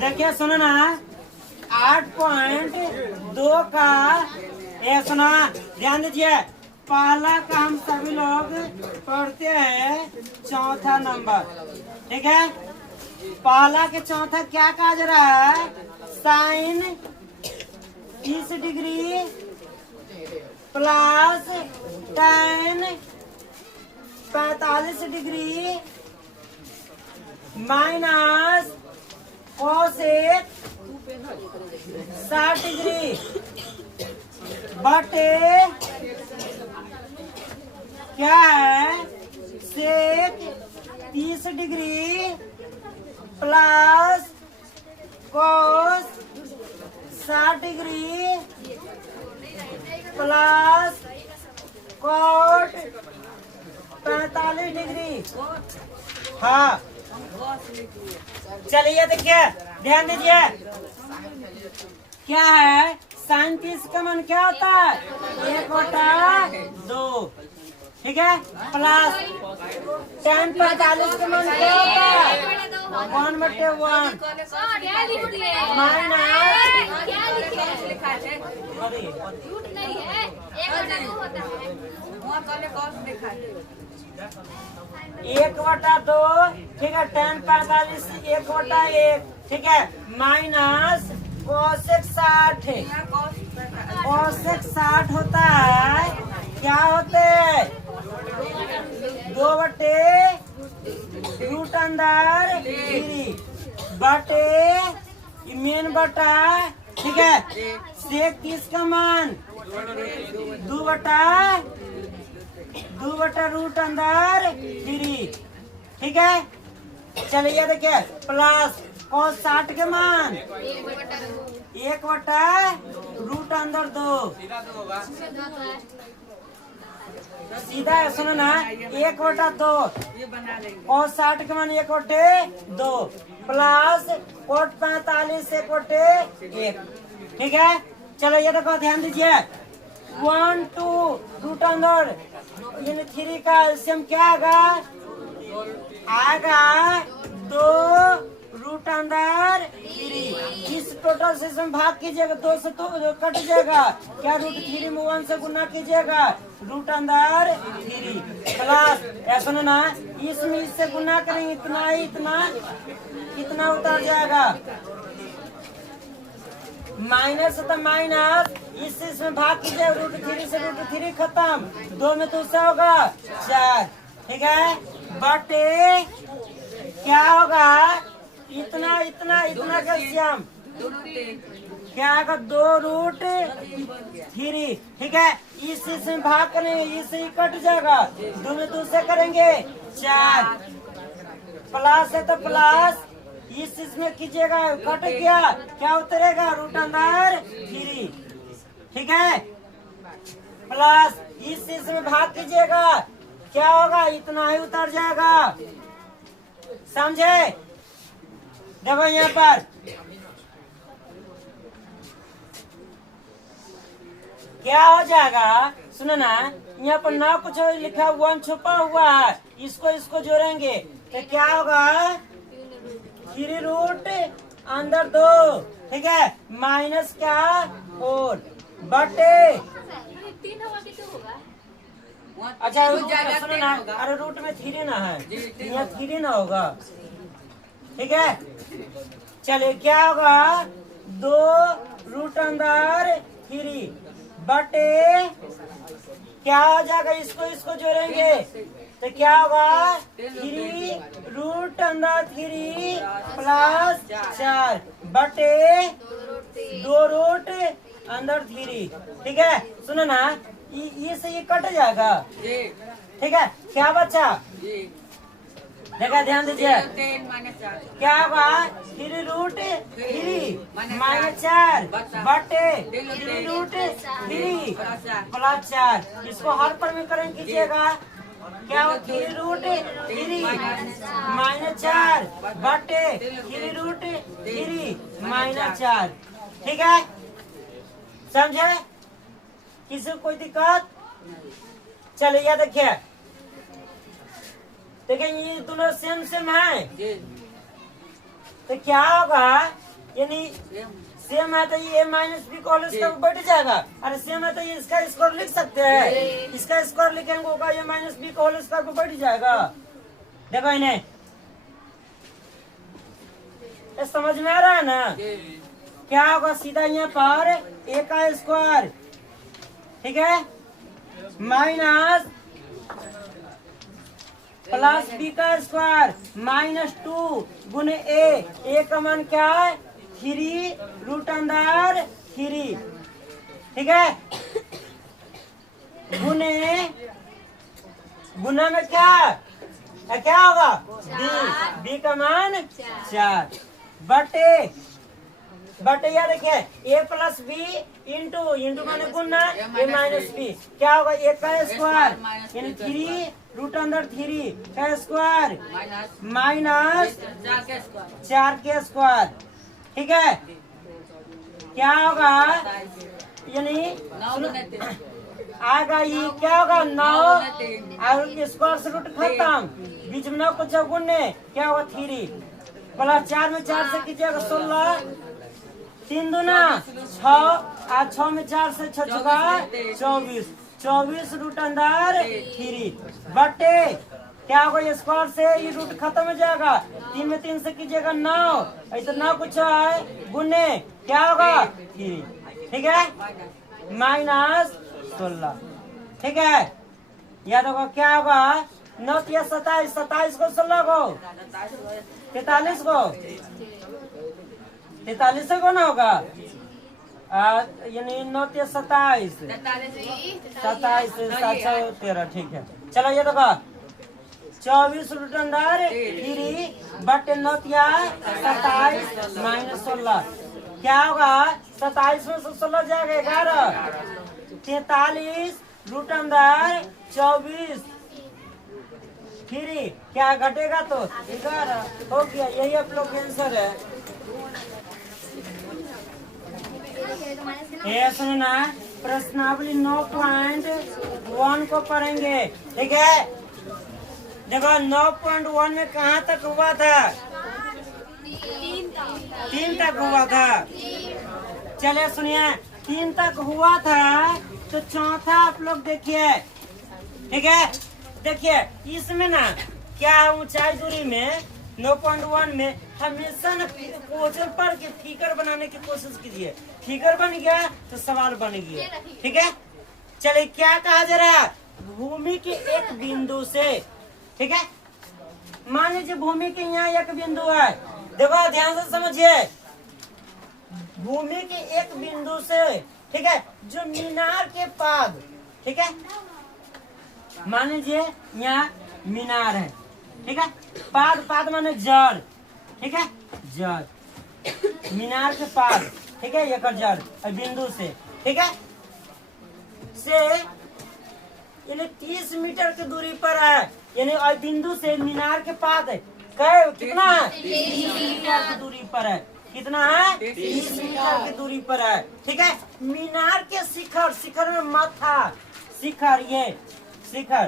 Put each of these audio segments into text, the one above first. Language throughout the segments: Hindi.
देखिए सुनो ना, 8.2 का ये सुना, ध्यान दीजिए। पहला का हम सभी लोग पढ़ते हैं चौथा नंबर, ठीक है। पहला के चौथा क्या कहा जा रहा है? Sine 30 degree plus tan 45 degree minus cosec 60 degree बटे क्या है? Sec 30 degree plus cos 60 degree plus cot 45 degree. हाँ चलिए देखिए, ध्यान दीजिए। क्या है? साइन 30 का मान क्या होता है? 1/2, ठीक है। प्लस tan 45 का मान क्या होता है? 1/1 1/2, ठीक है। tan 45 1/1, ठीक है। माइनस कोसेक 60, कोसेक 60 होता है, क्या होते हैं? 2/रूट अंदर 3 बटे मेन बटा, ठीक है। सेक 30 का मान 2/रूट अंदर 3, ठीक है। चलिए देखिए, प्लस cos 60 के मान 1/रूट अंदर 2, सीधा है। सुनो ना, 1/2 cos 60 के मान 1/2 प्लस कोट 45 1/1, ठीक है। चलो ये देखो, ध्यान दीजिए। 1 2 रूट अंदर 3 का एलसीएम क्या आएगा 2 रूट अंदर 3। इस टोटल से इसमें भाग कीजिएगा, 2 से तो कट जाएगा। क्या रूट 3 में 1 से गुना कीजिएगा, रूट अंदर 3 प्लस ऐसा ना, इसमें इससे गुना करेंगे, इतना ही इतना उतर जाएगा। माइनस तो माइनस, इसमें भाग कीजिए, रूट 3 से रूट 3 खत्म, 2 में तो उससे होगा 4, ठीक है। बटे क्या होगा? इतना का एलसीएम क्या होगा? 2√3, ठीक है। इसमें भाग करेंगे, इससे ही कट जाएगा, 2 में तो उससे करेंगे 4, प्लस है तो प्लस, इसमें कीजिएगा, कट गया, क्या उतरेगा? रूट अंदर 3, ठीक है। प्लस इसमें भाग कीजिएगा, क्या होगा? इतना ही उतर जाएगा, समझे? देखो यहाँ पर क्या हो जाएगा, सुनो ना। यहाँ पर ना कुछ लिखा 1 छुपा हुआ है, इसको जोड़ेंगे तो क्या होगा? 3 रूट अंदर 2, ठीक है। माइनस क्या 4 बटे, अच्छा सुनो ना, अरे रूट में 3 ना है, यहाँ 3 ना होगा, ठीक है। चलिए क्या होगा? 2 रूट अंदर 3 बटे क्या हो जाएगा? इसको जोड़ेंगे तो क्या होगा? 3 रूट अंदर 3 प्लस 4 बटे 2 रूट अंदर 3, ठीक है। सुनो ना, ये से ये कट जाएगा, ठीक है। क्या बचा? देखा, ध्यान दीजिए। क्या होगा? 3 रूट 3 माइनस 4 बटे 3 रूट 3 प्लस 4। इसको हर पर में करें कीजिएगा, क्या हो? 3 रूट 3 माइनस 4 बटे 3 रूट 3 माइनस 4, ठीक है। समझे? किसी को कोई दिक्कत? चलिए देखिए, ये दोनों सेम है, तो क्या होगा? यानी सेम है तो ये माइनस बी का होल स्क्वायर बैठ जाएगा। अरे सेम है तो ये इसका स्क्वायर लिख सकते हैं, इसका स्क्वायर लिखेंगे होगा ये माइनस बी का होल स्क्वायर बैठ जाएगा। देखो इन्हें समझ में आ रहा है ना? क्या होगा सीधा यहाँ पर ए का स्क्वायर, ठीक है, माइनस प्लस बी का स्क्वायर माइनस 2 गुने ए का मान क्या है 3 रूट अंदर 3, ठीक है, गुना में क्या होगा बी का मान 4 बटे यह देखिए ए प्लस बी इंटू माने गुना ए माइनस बी क्या होगा ए का स्क्वायर यानी 3 रूट अंदर 3 का स्क्वायर माइनस 4 के स्क्वायर, ठीक है, क्या होगा यानी आएगा ये क्या होगा 9 और स्क्वायर से रूट खत्म, बीच में 9 को जब गुने क्या होगा 3 प्लस 4 में 4 से कीजिएगा 16, 3 दूना 6 और 6 में 4 से 6 छका 24 रूट अंदर 3 बटे क्या होगा स्क्वायर से ये रूट खत्म हो जाएगा, 3 में 3 से कीजिएगा 9 ऐसे 9 कुछ है गुने क्या होगा 3, ठीक है, माइनस 16, ठीक है, याद होगा क्या होगा 9 या 27 को 16 को 43 को 43 से कौन होगा यानी 9 या 27 13, ठीक है। चलो ये देखो 24 रूट अंदर 3 बटे 9 या 27 माइनस 16 क्या होगा 27 में से 16 जाएगा 11, 43 रूट अंदर 24 3 क्या घटेगा तो 11 हो गया, यही आप लोग आंसर है। ये सुनना प्रश्नावली 9.1 को पढ़ेंगे, ठीक है, देखो 9.1 में कहाँ तक हुआ था 3 तक हुआ था, चलिए सुनिए 3 तक हुआ था तो चौथा आप लोग देखिए, ठीक है, देखिए इसमें ना क्या ऊंचाई दूरी में 9.1 में हमेशा न क्वेश्चन पर के फिगर बनाने की कोशिश कीजिए, फिगर बन गया तो सवाल बन गया, ठीक है। चलिए क्या कहा जा रहा है भूमि के एक बिंदु से, ठीक है, मान लीजिए भूमि के यहाँ एक बिंदु है, देखो ध्यान से समझिए, भूमि के एक बिंदु से, ठीक है, जो मीनार के पाद, ठीक है, मान लीजिए यहाँ मीनार है, ठीक है, पाद माने जड़, ठीक है, जड़ मीनार के पाद, ठीक है, एक जड़ बिंदु से, ठीक है, से यानी 30 मीटर की दूरी पर है, यानी बिंदु से मीनार के पाद कितना है 30 मीटर की दूरी पर है, कितना है 30 मीटर की दूरी पर है, ठीक है, मीनार के शिखर में माथा शिखर ये शिखर,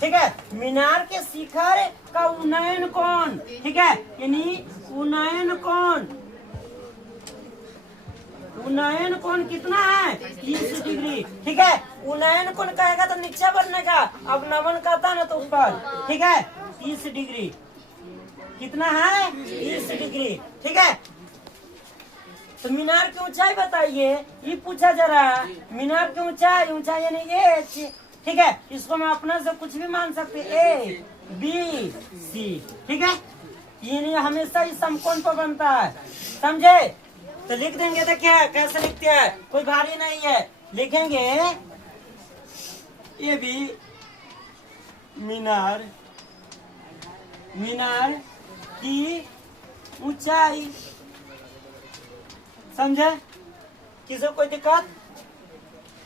ठीक है, मीनार के शिखर का उन्नयन कोण, ठीक है, यानी उन्नयन कोण कितना है 30 डिग्री, ठीक है, उन्नयन कोण कहेगा तो नीचे बढ़ने का, अब नमन कहता ना तो ऊपर, ठीक है, 30 डिग्री कितना है 30 डिग्री, ठीक है। तो मीनार की ऊंचाई बताइए, ये पूछा जा रहा है, मीनार की ऊंचाई यानी h, ठीक है, इसको मैं अपने से कुछ भी मान सकते A B C, ठीक है, ये हमेशा इस समकोण पर बनता है, समझे, तो लिख देंगे, देखिए कैसे लिखते हैं, कोई भारी नहीं है, लिखेंगे ये भी मीनार की ऊंचाई, समझे, किसी कोई दिक्कत,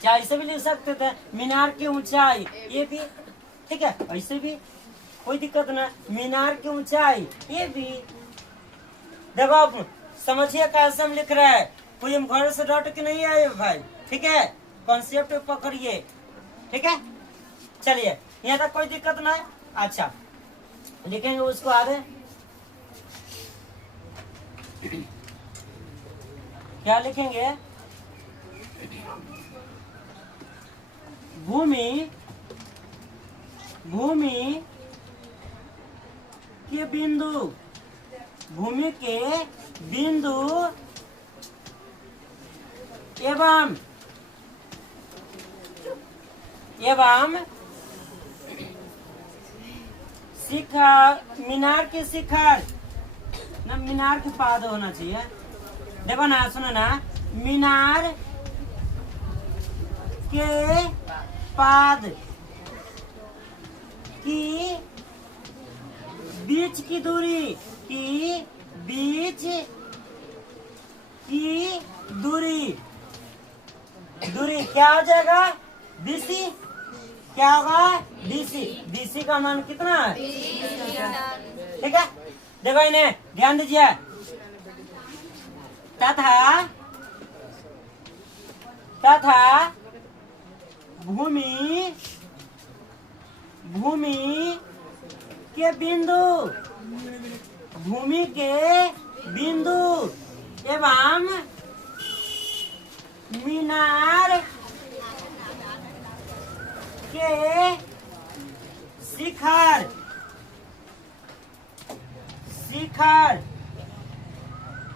क्या ऐसे भी लिख सकते थे मीनार की ऊंचाई, ये भी ठीक है, ऐसे भी कोई दिक्कत ना, मीनार की ऊंचाई ये भी, देखो आप समझिए कैसे हम लिख रहे हैं, कोई हम घर से डट के नहीं आए भाई, ठीक है, कॉन्सेप्ट पकड़िए, ठीक है। चलिए यहाँ तक कोई दिक्कत ना है, अच्छा लिखेंगे उसको आगे क्या लिखेंगे? भूमि के बिंदु, भूमि के बिंदु एवं शिखर, मीनार के शिखर ना, मीनार के पाद होना चाहिए। देखो ना, सुनो ना, मीनार के पाद की बीच की दूरी, दूरी क्या हो जाएगा? बीसी। क्या होगा? बीसी का मान कितना है? ठीक है, देखो इन्हें ध्यान दीजिए। तथा भूमि के बिंदु एवं मीनार के शिखर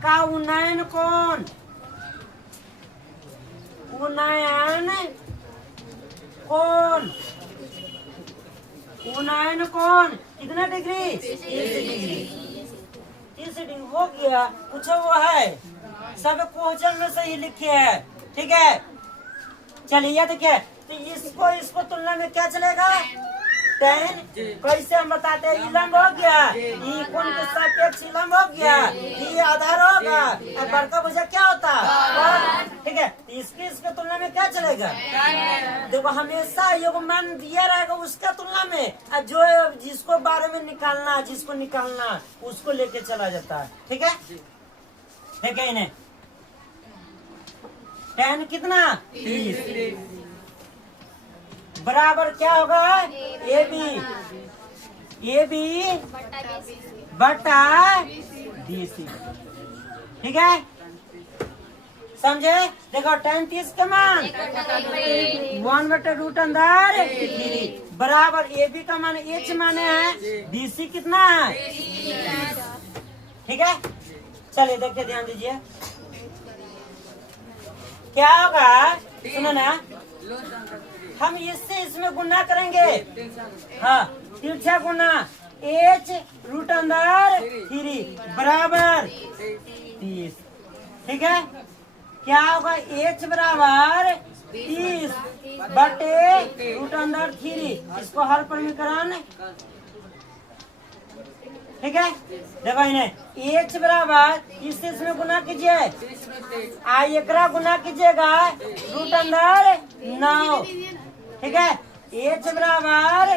का उन्नयन कोण कितना डिग्री? 30 डिग्री हो गया। कुछ वो है, सब क्वेश्चन में सही लिखे है। ठीक है, चलिए देखिए, तो इसको तुलना में क्या चलेगा? 10 कैसे हम बताते हैं? लंब हो गया, ई कोण के सापेक्ष लंब हो गया, ई आधार होगा, और बड़का भुजा क्या होता है? ठीक है, इसके तुलना में क्या चलेगा? देखो हमेशा ये मान दिया रहेगा उसका तुलना में, और जो जिसको बारे में निकालना, जिसको निकालना उसको लेके चला जाता है। ठीक है, ठीक है, इन्हें 10 कितना? 30 बराबर क्या होगा? ए बी बटा BC। ठीक है, समझे? देखो 10 30 का मान 1/√3 बराबर AB का मान H माने हैं, BC कितना है? ठीक है, चलिए देखिए, ध्यान दीजिए क्या होगा। सुनो ना, हम इसमें गुना करेंगे। हाँ, 3 गुना H√3 बराबर 30। ठीक है, क्या होगा? H बराबर 30 बटे √3। इसको हर समीकरण। ठीक है, देखो इन्हें H बराबर इसमें गुना कीजिए, एकरा गुना कीजिएगा √9। ठीक है, H बराबर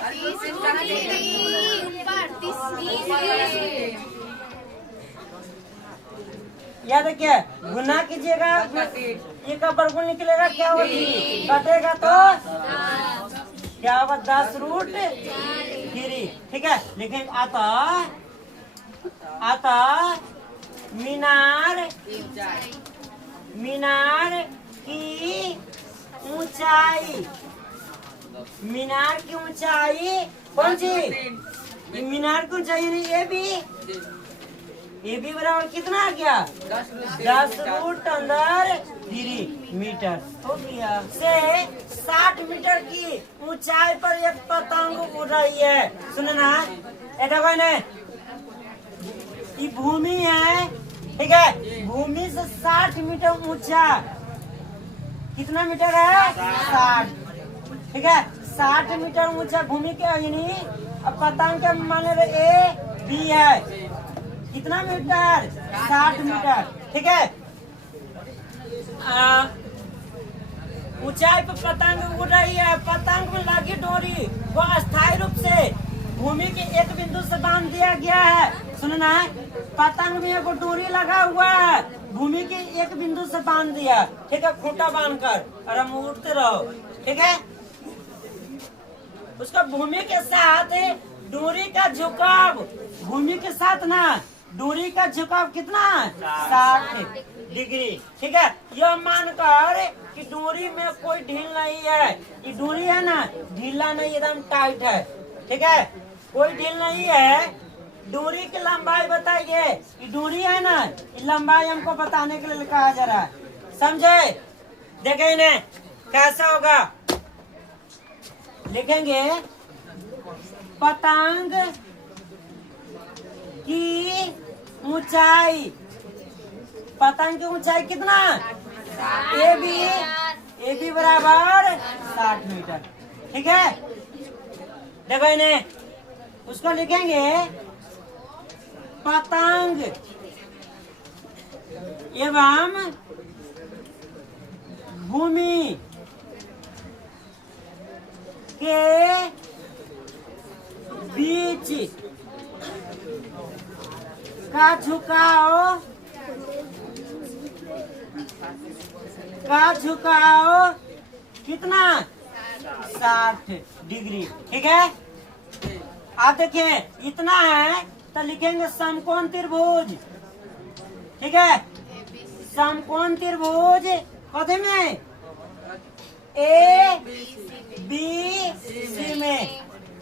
या देखिए गुना कीजिएगा, ये का वर्गमूल निकलेगा, क्या होगी? कटेगा तो क्या होगा? 10√3। ठीक है, लेकिन आता मीनार की ऊंचाई, कौन सी? मीनार की ऊंचाई नहीं, ए बी बराबर कितना आ गया? 10√3 मीटर हो गया। से 60 मीटर की ऊंचाई पर एक पतंग उड़ रही है। सुनना, ये भूमि है। ठीक है, भूमि से 60 मीटर ऊंचा, कितना मीटर है? 60। ठीक है, 60 मीटर ऊंचा भूमि के अब पतंग के माने A B है, कितना मीटर? 60 मीटर। ठीक है, ऊंचाई पर पतंग उड़ रही है। पतंग में लगी डोरी को अस्थायी रूप से भूमि के एक बिंदु से बांध दिया गया है। सुनना है, पतंग में एक डोरी लगा हुआ है, भूमि के एक बिंदु से बांध दिया। ठीक है, खूंटा बांध कर और हम उड़ते रहो। ठीक है, उसका भूमि के साथ डोरी का झुकाव भूमि के साथ ना दूरी का झुकाव कितना 60 डिग्री। ठीक है, यह मानकर कि दूरी में कोई ढील नहीं है, ये दूरी है ना ढीला नहीं, एकदम टाइट है। ठीक है, कोई ढील नहीं है। दूरी की लंबाई बताइए, ये दूरी है ना, ये लंबाई हमको बताने के लिए कहा जा रहा है, समझे। देखें इन्हें कैसा होगा, लिखेंगे पतंग की ऊंचाई, पतंग की ऊंचाई कितना ए बी बराबर 60 मीटर। ठीक है, देखो इन्हें, उसको लिखेंगे पतंग एवं भूमि के बीच का झुकाव कितना 60 डिग्री। ठीक है, आप देखिए इतना है तो लिखेंगे समकोण त्रिभुज। ठीक है, समकोण त्रिभुज कौन में ए बी सी में।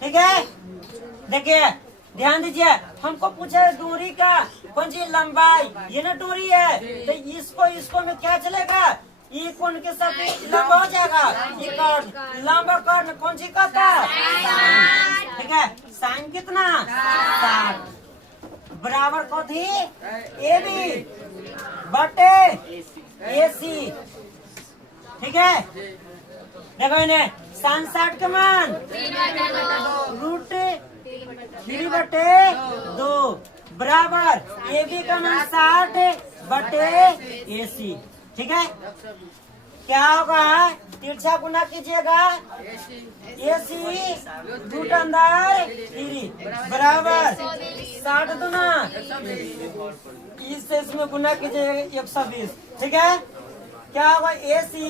ठीक है, देखिए ध्यान दीजिए, हमको पूछा दूरी का कौन सी लंबाई, ये ना दूरी है, तो इसको में क्या चलेगा, ये कौन के साथ लंबा हो जाएगा, ये कर्ण, लंबा कर्ण कौन सी कहता है। ठीक है, साइन कितना 60 बराबर कौन थी ए बी बटे ए सी। ठीक है, देखो इन्हें साइन 60 का मान √3/2 बराबर ए बी का मान 60/ए सी। ठीक है, क्या होगा, तिरछा गुना कीजिएगा, ए सी √3 बराबर 60 दूना, इसमें गुना कीजिएगा 120। ठीक है, क्या होगा, ए सी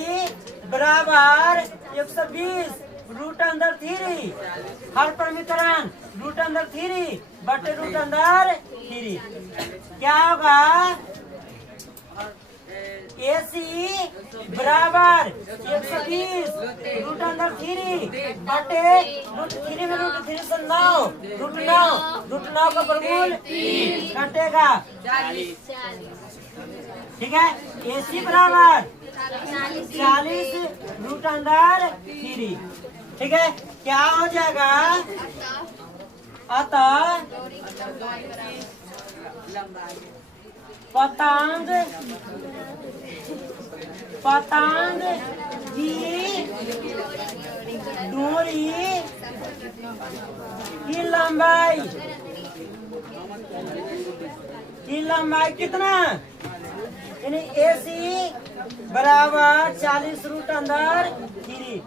बराबर 120 √3, हर समीकरण √3 बटे √3। क्या होगा, ए सी बराबर 120 √3 बटे √3 में √3 से 9 √9 का वर्गमूल 3 घटेगा 40। ठीक है, ए सी बराबर 40 √3। ठीक है, क्या हो जाएगा, अतः पतंग की दूरी की लंबाई कितना, यानी ए सी बराबर 40 √3